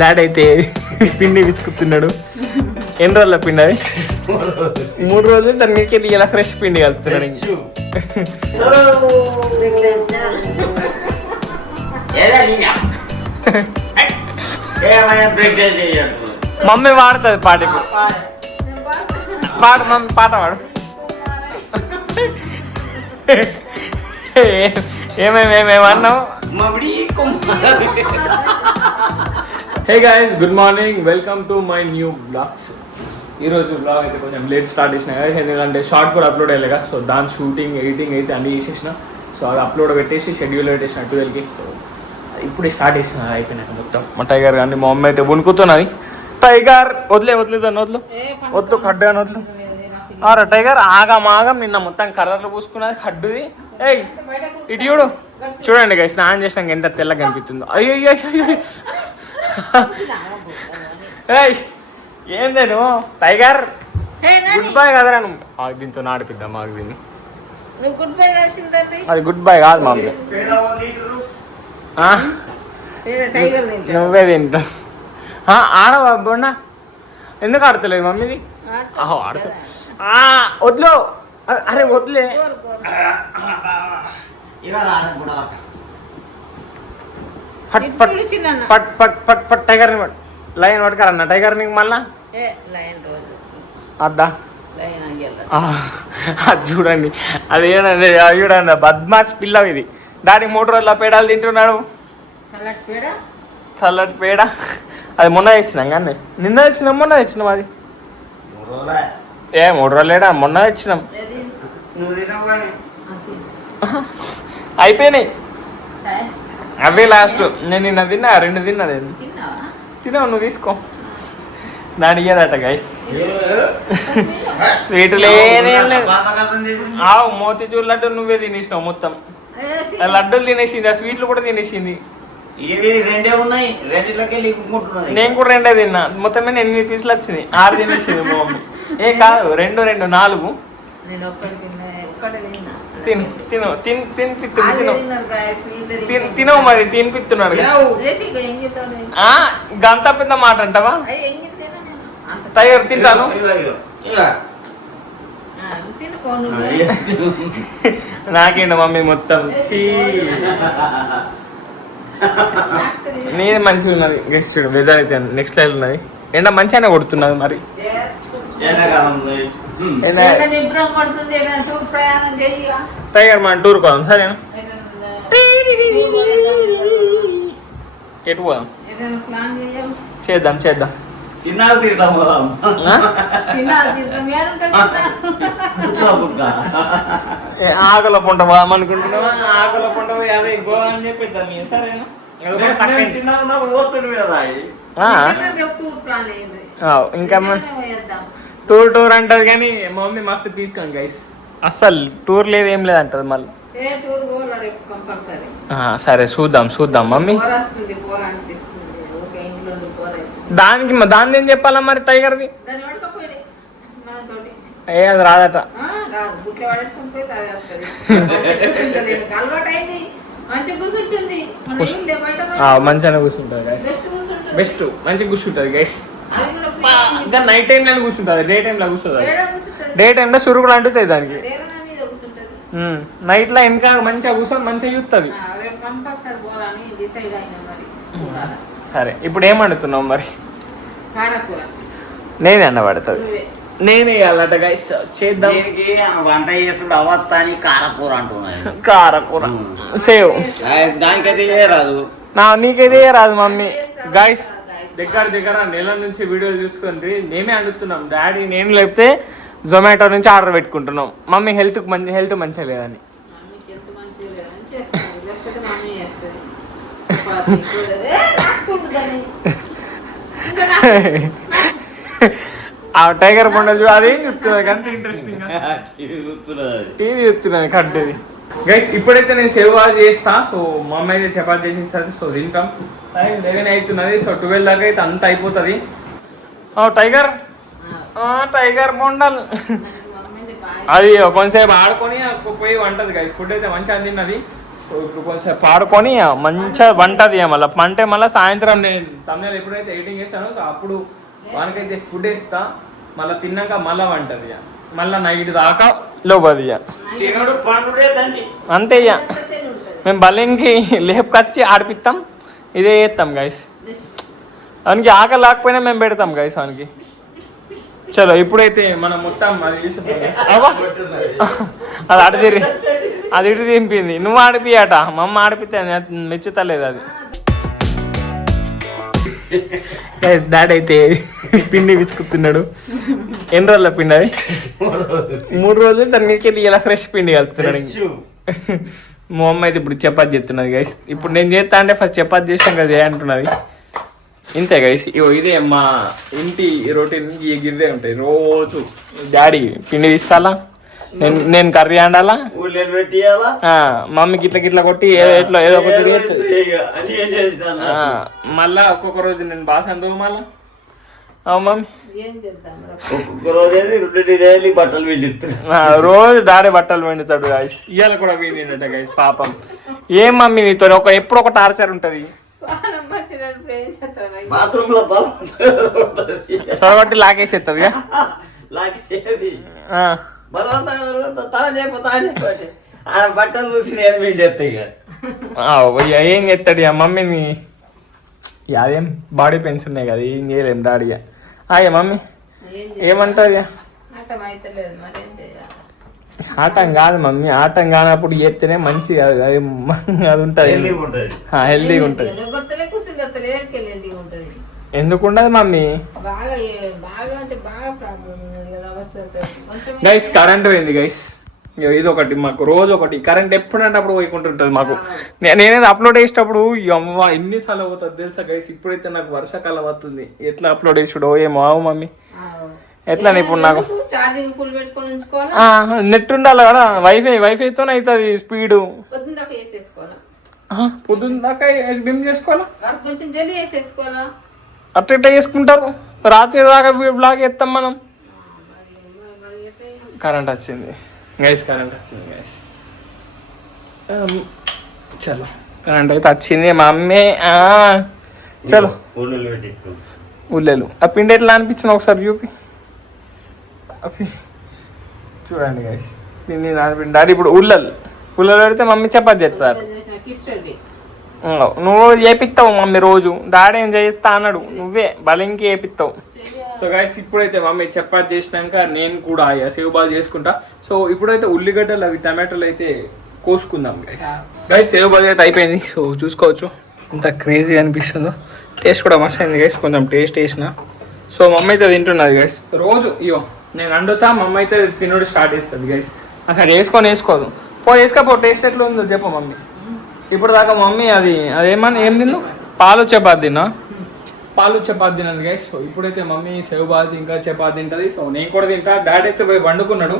Daddy అయితే పిండి విసుకుతున్నాడు. ఎన్ని రోజుల పిండి అది? 3 రోజులు. దాని మీదకి ఇలా ఫ్రెష్ పిండి కలుపుతున్నాడు. మమ్మీ పాడుతుంది పాటకు. పాడు మమ్మీ, పాట పాడు. ఏమేమేమన్నావు? Hey guys, good morning, welcome to my new vlogs. ఈరోజు బ్లాగ్ అయితే కొంచెం లేట్ స్టార్ట్ చేసిన కదా, ఎందుకంటే షార్ట్ కూడా అప్లోడ్ అయ్యలే కదా. సో దాని షూటింగ్ ఎడిటింగ్ అయితే అన్నీ చేసేసిన. సో అది అప్లోడ్ పెట్టేసి షెడ్యూల్ పెట్టేసిన 12కి. సో ఇప్పుడే స్టార్ట్ చేసిన అయిపోయినాక మొత్తం. మా టైగర్ కానీ మా మమ్మీ అయితే వణుకుతున్నది. టైగర్ వదిలేదాన్ని వద్దు ఖడ్డు అని వద్దు. ఆరా టైగర్ ఆగం నిన్న మొత్తం కలర్లు పూసుకున్నది ఖడ్డుది. ఏయ్ ఇటు చూడండి గైస్, స్నానం చేసినాక ఎంత తెల్లగా కనిపిస్తుందో. అయ్యో ఏయ్ ఏందే నువ్వు టైగర్? గుడ్ బై కదరా నువ్వు. దీంతో నాడిపిద్దాం మాకు దీన్ని. అది గుడ్ బై కాదు మమ్మీ, నువ్వే తింటా. ఆడవా బొండ? ఎందుకు ఆడతలేదు మమ్మీది? ఆడుతా. వద్దు, అరే వద్దులే. పట్ పట్ పట్ పట్ పట్ పట్ టైగర్ని పట్. లైన్ పట్టుకారన్న టైగర్ నీకు మళ్ళా అద్దా. అది చూడండి, అది ఏనండి, అది చూడండి బద్మాష్ పిల్ల ఇది. డాడీ 3 రోజుల పేడాలు తింటున్నాడు. చల్లటి పేడ అది మొన్న తెచ్చినాం కానీ, నిన్న తెచ్చినాం మొన్న తెచ్చినాం. అది 3 రోజులేడా, మొన్న తెచ్చినాం. అయిపోయినాయి అవే లాస్ట్. నేను నిన్న తిన్నా, 2 తిన్నా. తిన్నావు నువ్వు, తీసుకో. దాని ఇయ్యదట గైస్, స్వీట్ లేదేం లేదు. మోతిచూర్ లడ్డు నువ్వే తినేసినావు మొత్తం. లడ్డూలు తినేసింది, ఆ స్వీట్లు కూడా తినేసింది. నేను కూడా 2 తిన్నా. మొత్తం 8 పీసులు వచ్చింది. 6 తినేసింది మా మమ్మీ. ఏ కాదు, 2 4. తినవు మరి, తినిపిస్తున్నాడు. గంత పెద్ద మాట అంటావా? టైగర్ తింటాను. నాకేంటి మమ్మీ మొత్తం నేను మంచిగా ఉన్నది. గెస్ట్ వెదర్ అయితే నెక్స్ట్ లైవ్ ఉన్నది. ఎండ మంచిగానే కొడుతున్నది. మరి టైగర్ మనం టూర్ పోదాం సరేనా? ఎటు పోదాం? చేద్దాం ఆకుల పుంట పోదాం అనుకుంటున్నావా? ఆకుల పుంట అదే గోవా అని చెప్పిద్దాం సరేనా? ఇంకా టూర్ అంటది కానీ మమ్మీ మస్తు తీసుకోండి గైస్. అస్సలు టూర్ లేదు ఏం లేదు అంటది మళ్ళీ. సరే చూద్దాం మమ్మీ. దాన్ని ఏం చెప్పాలా మరి టైగర్ది? అది రాదట. మంచిగా కూర్చుంటుంది బెస్ట్, మంచిగా కూర్చుంటుంది గైస్. ఇంకా నైట్ టైంలో కూర్చుంటుంది, డే టైంలో కూర్చుంటుంది. డే టైంలో సురుగుడు అంటుంది దానికి. నైట్లో ఇంకా మంచిగా కూర్చొని మంచిగా చూస్తుంది. సరే ఇప్పుడు ఏం వండుతున్నావు మరి? నేనే అన్న పడుతుంది, నేనే వేయాలట గైస్. చేద్దాం. వంట చేసుడు అవత్తాని కారకూర అంటున్నాయి. కారకూర సేవ్ దానికైతే రాదు, నీకైతే రాదు మమ్మీ. గైస్ దగ్గర నెల నుంచి వీడియోలు చూసుకుంటే నేనే అడుగుతున్నాం. డాడీ నేను లేకపోతే జొమాటో నుంచి ఆర్డర్ పెట్టుకుంటున్నాం. మమ్మీ హెల్త్ మంచిగా లేదని. ఆ టైగర్ పండుగ చూడ అది చూస్తున్నది కానీ ఇంట్రెస్టింగ్ టీవీ చూస్తున్నది కట్టేది. గైస్ ఇప్పుడైతే నేను సేవ్ చేస్తా. సో మా అమ్మ అయితే చపాతి చేసేస్తుంది. సో తింటాం. టైం 11 అవుతున్నది. సో 12 దాకా అయితే అంత అయిపోతుంది. టైగర్ బొండల్ అది కొంచెంసేపు ఆడుకొని పోయి వంటది గైస్. ఫుడ్ అయితే మంచిగా తిన్నది. సో ఇప్పుడు కొంచెం పాడుకొని మంచిగా వంట తీయాలి అంటే మళ్ళీ సాయంత్రం నేను తమిళ ఎప్పుడైతే ఎడిటింగ్ చేస్తానో సో అప్పుడు వానికైతే ఫుడ్ వేస్తా, మళ్ళీ తిన్నాక మళ్ళీ వంటది మళ్ళీ నైట్ దాకా లోపది అంతే ఇక మేము బలింకి లేపుకొచ్చి ఆడిపిస్తాం, ఇదే చేస్తాం గైస్. వానికి ఆకలి లేకపోయినా మేము పెడతాం గైస్ వానికి. చలో ఇప్పుడైతే మనం మొత్తం అది అది అటు తిరిగి అది ఇటు దింపింది, నువ్వు ఆడిపియట మా అమ్మ ఆడిపితే మెచ్చుతలేదు అది. డాడీ అయితే పిండి విసుకుతున్నాడు. ఎన్ని రోజుల పిండి అది? 3 రోజులు. దాని మీదకి వెళ్ళి ఇలా ఫ్రెష్ పిండి కలుపుతున్నాడు. మా అమ్మ అయితే ఇప్పుడు చపాతి చేస్తున్నది గైస్. ఇప్పుడు నేను చేస్తా అంటే ఫస్ట్ చపాతి చేసినాక చేయంటున్నది. ఇంతే గైస్, ఇదే మా ఇంటి రొటీన్. గివ్వే ఉంటాయి రోజు. డాడీ పిండి తీసుకోవాలా, నేను కర్రీ వండాలా, మమ్మీకి ఇట్లా గిట్లా కొట్టి ఎట్లా ఏదో ఒకటి మళ్ళా ఒక్కొక్క రోజు నేను బాసన తోమాలా. మమ్మీ రోజు డాడీ బట్టలు పిండుతాడు గైస్. ఇవాళ కూడా పిండినట్ట గైస్ పాపం. ఏం మమ్మీ నీతో ఎప్పుడు ఒక టార్చర్ ఉంటది. సొరగొట్టి లాగేసేస్తుంది బట్టలు చూసి ఏం చేస్తాడు ఇక మమ్మీని. అదేం బాడీ పెయిన్స్ ఉన్నాయి కదా, ఏం చేయలేం డాడీ. అయ్యా మమ్మీ ఏమంటుంది? ఆటం కాదు మమ్మీ, ఆటం కానప్పుడు చేస్తేనే మంచి అది ఉంటుంది, హెల్దీగా ఉంటుంది. ఎందుకు ఉండదు మమ్మీ? గైస్ కరెంట్ పోయింది గైస్. ఇది ఒకటి మాకు రోజు ఒకటి కరెంట్ ఎప్పుడంటే అప్పుడు పోయికుంటుంటుంది మాకు. నేనేది అప్లోడ్ చేసేటప్పుడు అమ్మ ఎన్నిసార్లు అవుతుంది తెలుసా గైస్. ఇప్పుడైతే నాకు వర్షాకాలం వస్తుంది, ఎట్లా అప్లోడ్ చేసుడో ఏమో. అవు మమ్మీ ఎట్లా ఇప్పుడు నాకు నెట్ ఉండాలి కదా, వైఫైతోనే అవుతుంది స్పీడు. పొద్దున్న దాకా ఏం చేసుకోవాలా, అట్లా ఎట్లా చేసుకుంటారు? రాత్రి దాకా బ్లాగ్ చేస్తాం మనం. కరెంట్ వచ్చింది గైస్, కరెంట్ వచ్చింది గైస్. చలో కరెంట్ అయితే వచ్చింది. మా అమ్మే చలో ఉల్లెలు ఆ పిండి ఎట్లా అనిపించిన ఒకసారి చూపి. చూడండి గైస్, పిండి నానిపిండి. డాడీ ఇప్పుడు ఉల్లలు పెడితే మమ్మీ చపాతి చేస్తారు. నువ్వు చేపిస్తావు మమ్మీ రోజు. డాడీ ఏం చేస్తా అన్నాడు, నువ్వే బలింకి చేపిస్తావు. సో గైస్ ఇప్పుడైతే మమ్మీ చపాతి చేసినాక నేను కూడా సేవ్ బాగా చేసుకుంటా. సో ఇప్పుడైతే ఉల్లిగడ్డలు అవి టమాటోలు అయితే కోసుకుందాం గైస్. సేవ్ బాగా అయితే అయిపోయింది. సో చూసుకోవచ్చు ఇంత క్రేజీ అనిపిస్తుందో. టేస్ట్ కూడా మస్తు అయింది గైస్, కొంచెం టేస్ట్ వేసిన. సో మమ్మీ అయితే తింటున్నది గైస్ రోజు. ఇయో నేను వండుతా, మమ్మీ అయితే తినడు స్టార్ట్ చేస్తుంది గైస్. అసలు వేసుకోదు. వేసుకోపో టేస్ట్ ఎట్లా ఉందో చెప్పు మమ్మీ. ఇప్పుడు దాకా మమ్మీ అదేమన్నా ఏం తిన్నా? పాలు చపాతి తిన్నా తిన్నది గైస్. సో ఇప్పుడైతే మమ్మీ సేవ్ బాజీ ఇంకా చపాతి తింటుంది. సో నేను కూడా తింటా. డాడీ అయితే పోయి వండుకున్నాడు,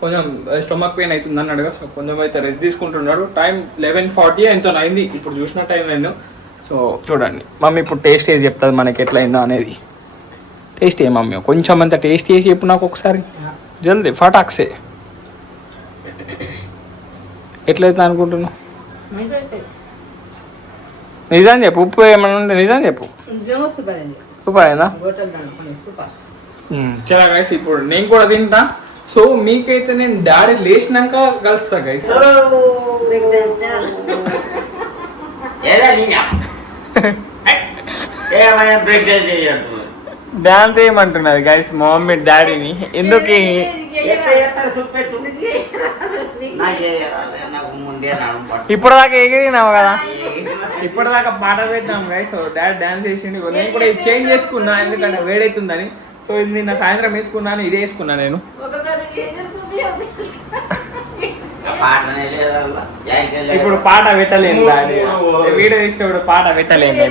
కొంచెం స్టొమక్ పెయిన్ అవుతుంది అన్నాడుగా. సో కొంచెం అయితే రెస్ట్ తీసుకుంటున్నాడు. టైం 11:40 ఎంతో అయింది ఇప్పుడు చూసిన టైం నేను. సో చూడండి మమ్మీ ఇప్పుడు టేస్ట్ చేసి చెప్తుంది మనకి ఎట్లా అయిందో అనేది. టేస్ట్ ఏ మమ్మీ, కొంచెం అంత టేస్ట్ చేసి చెప్పు నాకు ఒకసారి జల్దీ ఫటాక్సే. ఎట్లయితే అనుకుంటున్నావు? నిజం చెప్పు, ఉప్పు ఏమన్నా ఉంటే నిజం చెప్పు. సూపర్ అయిందా? చాలా గైస్ ఇప్పుడు నేను కూడా తింటా. సో మీకైతే నేను డాడీ లేచినాక కలుస్తా గైస్. డాన్స్ ఏమంటున్నది గైస్ మా మమ్మీ డాడీని. ఎందుకు ఇప్పటిదాకా ఎగిరినావు కదా, ఇప్పటిదాకా పాట పెట్టినాం గైస్. సో డాడీ డాన్స్ వేసిండు. నేను కూడా ఇది చేంజ్ చేసుకున్నా ఎందుకంటే వేడైతుందని. సో ఇది నిన్న సాయంత్రం వేసుకున్నాను, ఇదే వేసుకున్నా నేను. ఇప్పుడు పాట పెట్టలేను డాడీ, వీడియో తీసినప్పుడు పాట పెట్టలేను.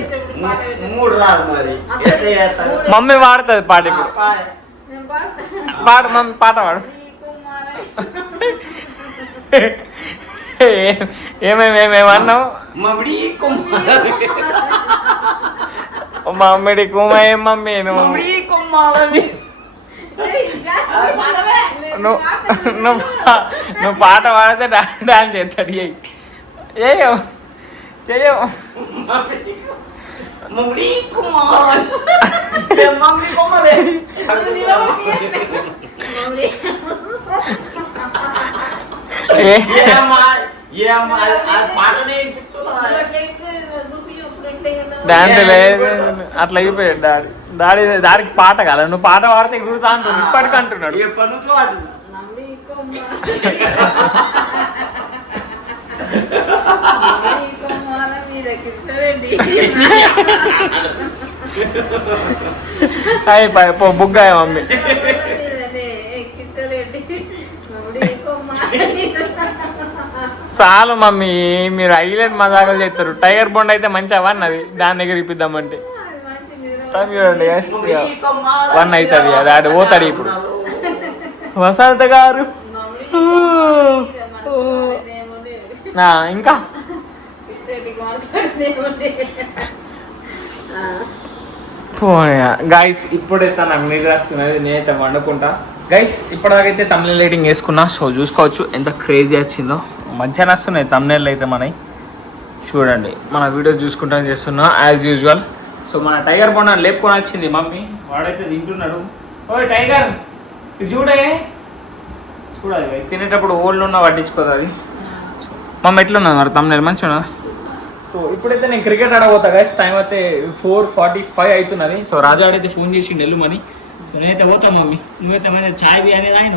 మమ్మీ పాడుతుంది పాట. ఇప్పుడు పాడు మమ్మీ, పాట పాడు. ఏమేమేమన్నావు? మమ్మడి కుమ్మ. ఏం మమ్మీ నువ్వు పాట పాడితే డాన్స్ చేస్తాడు. ఏయో చెయ్యవు మమ్మీ కుమార్ మమ్మీ కుమారే డాన్స్ లేదు అట్లా అయిపోయాడు దానికి పాట కదా నువ్వు పాట పాడితే ఎగురుతా అంటున్నాడు ఇప్పటికి అంటున్నాడు అయిపోయి పో బుగ్గాయ మమ్మీ చాలు మమ్మీ మీరు హైలైట్ మజాకులు చేస్తారు టైగర్ బొండ్ అయితే మంచి అవన్నది దాని దగ్గర ఇప్పిద్దామంటే చూడండి వన్ అవుతుంది అది ఆడు పోతాడు ఇప్పుడు వసంత గారు ఇంకా గైస్ ఇప్పుడైతే నాకు నిద్ర వస్తున్నది నేనైతే వండుకుంటా గైస్ ఇప్పటిదాకైతే తమిళ లైటింగ్ వేసుకున్నా సో చూసుకోవచ్చు ఎంత క్రేజీ వచ్చిందో మంచిగా వస్తున్నాయి తమిళ అయితే మనవి చూడండి మన వీడియో చూసుకుంటా చేస్తున్నా యాజ్ యూజువల్ సో మన టైగర్ బొండ లేపుకొని వచ్చింది మమ్మీ వాడైతే తింటున్నాడు ఓ టైగర్ ఇది చూడాలి తినేటప్పుడు ఓల్డ్ ఉన్న పట్టించుకోదు అది మమ్మీ ఎట్లున్నది మరి తమిళ మంచిగా సో ఇప్పుడైతే నేను క్రికెట్ ఆడబోతా గైస్ టైం అయితే 4:45 అవుతున్నది సో రాజా ఆడైతే ఫోన్ చేసి వెళ్ళమని సో నేనైతే పోతాను మమ్మీ నువ్వైతే మన ఛాయ్ బి అనేది ఆయన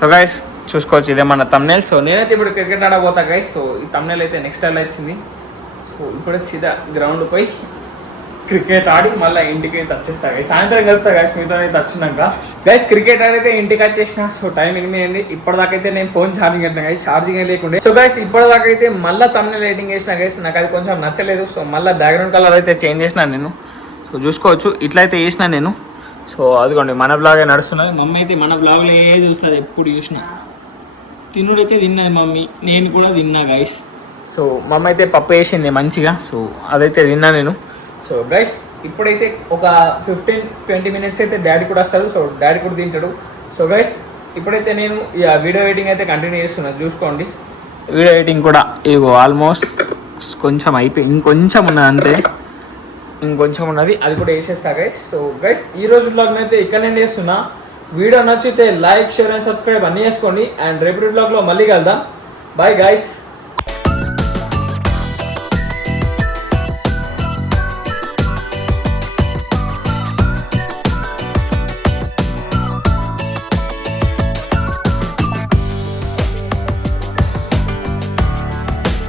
సో గైస్ చూసుకోవచ్చు ఇదే మన తమ్నేల్ సో నేనైతే ఇప్పుడు క్రికెట్ ఆడబోతా గైస్ సో ఈ తమ్నేల్ అయితే నెక్స్ట్ టైం వచ్చింది సో ఇప్పుడైతే సీదా గ్రౌండ్ పోయి క్రికెట్ ఆడి మళ్ళీ ఇంటికి అయితే వచ్చేస్తా గైస్ సాయంత్రం కలుస్తా గైస్ మీతో అయితే వచ్చినాక గైస్ క్రికెట్ ఆడైతే ఇంటికి వచ్చేసిన సో టైం 8 అయింది ఇప్పటిదాకైతే నేను ఫోన్ ఛార్జింగ్ పెట్టిన గైస్ ఛార్జింగ్ లేకుండే సో గైస్ ఇప్పటిదాకైతే మళ్ళీ తమ్నేల్ ఎడిటింగ్ చేసిన గైస్ నాకు అది కొంచెం నచ్చలేదు సో మళ్ళీ బ్యాక్గ్రౌండ్ కలర్ అయితే చేంజ్ చేసిన నేను సో చూసుకోవచ్చు ఇట్లయితే చేసిన నేను సో అదిగోండి మన బ్లాగే నడుస్తున్నది మమ్మీ అయితే మన బ్లాగ్లో చూస్తుంది ఎప్పుడు చూసినా తిన్నుడైతే తిన్నది మమ్మీ నేను కూడా తిన్నా గైస్ సో మమ్మీ అయితే పప్పు వేసింది మంచిగా సో అదైతే తిన్నా నేను సో గైస్ ఇప్పుడైతే ఒక 15-20 మినిట్స్ అయితే డాడీ కూడా వస్తారు సో డాడీ కూడా తింటాడు సో గైస్ ఇప్పుడైతే నేను వీడియో ఎడిటింగ్ అయితే కంటిన్యూ చేస్తున్నాను చూసుకోండి వీడియో ఎడిటింగ్ కూడా ఇగో ఆల్మోస్ట్ కొంచెం అయిపోయి ఇంకొంచెం ఉన్నది అంతే ఇంకొంచెం ఉన్నది అది కూడా వేసేస్తా గైస్ సో గైస్ ఈ రోజు బ్లాగ్ అయితే ఇక్కడ నేను చేస్తున్నా వీడియో నచ్చితే లైక్ షేర్ అండ్ సబ్స్క్రైబ్ అన్నీ చేసుకోండి అండ్ రేపటి బ్లాగ్లో మళ్ళీ కలుద్దాం బాయ్ గైస్